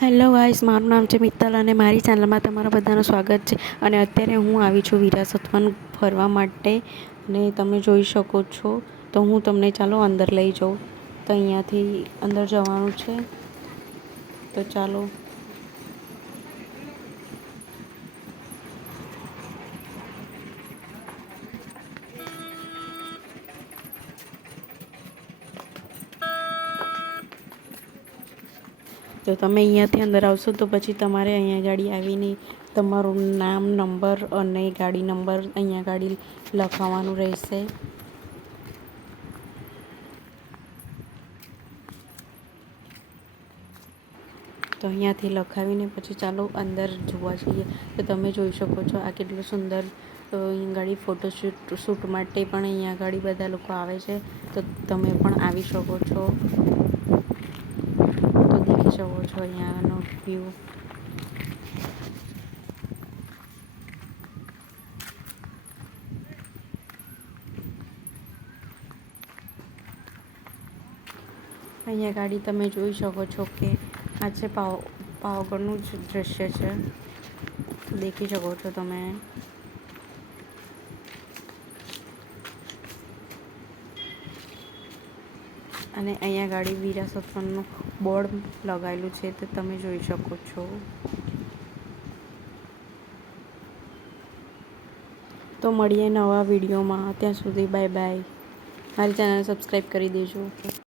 Hello guys, મારું નામ છે મિત્તલ અને મારી ચેનલમાં તમારા બધાનું સ્વાગત છે. અને અત્યારે હું આવી છું વિરાસત વન ફરવા માટે અને તમે જોઈ શકો છો. તો હું તમને ચાલો અંદર લઈ જાઉં. તો અહીંયાથી અંદર જવાનું છે, તો ચાલો. તો તમે અહીંયાથી અંદર આવશો તો પછી તમારે અહીંયા ગાડી આવીને તમારું નામ, નંબર અને ગાડી નંબર અહીંયા ગાડી લખાવવાનું રહેશે. તો અહીંયાથી લખાવીને પછી ચાલો અંદર જોવા જઈએ. તો તમે જોઈ શકો છો આ કેટલું સુંદર અહીં ગાડી ફોટોશૂટ માટે પણ અહીંયા ગાડી બધા લોકો આવે છે. તો તમે પણ આવી શકો છો. તો દેખી શકો છો અહીંયાનો વ્યૂ. અહીંયા ગાડી તમે જોઈ શકો છો કે આ છે પાવાગઢનું જ દૃશ્ય છે. દેખી શકો છો તમે. અને અહીંયા ગાડી વિરાસત વનનું બોર્ડ લગાવેલું છે, તો તમે જોઈ શકો છો. તો મળીએ નવા વિડીયોમાં. ત્યાં સુધી બાય બાય. મારી ચેનલ સબસ્ક્રાઈબ કરી દેજો.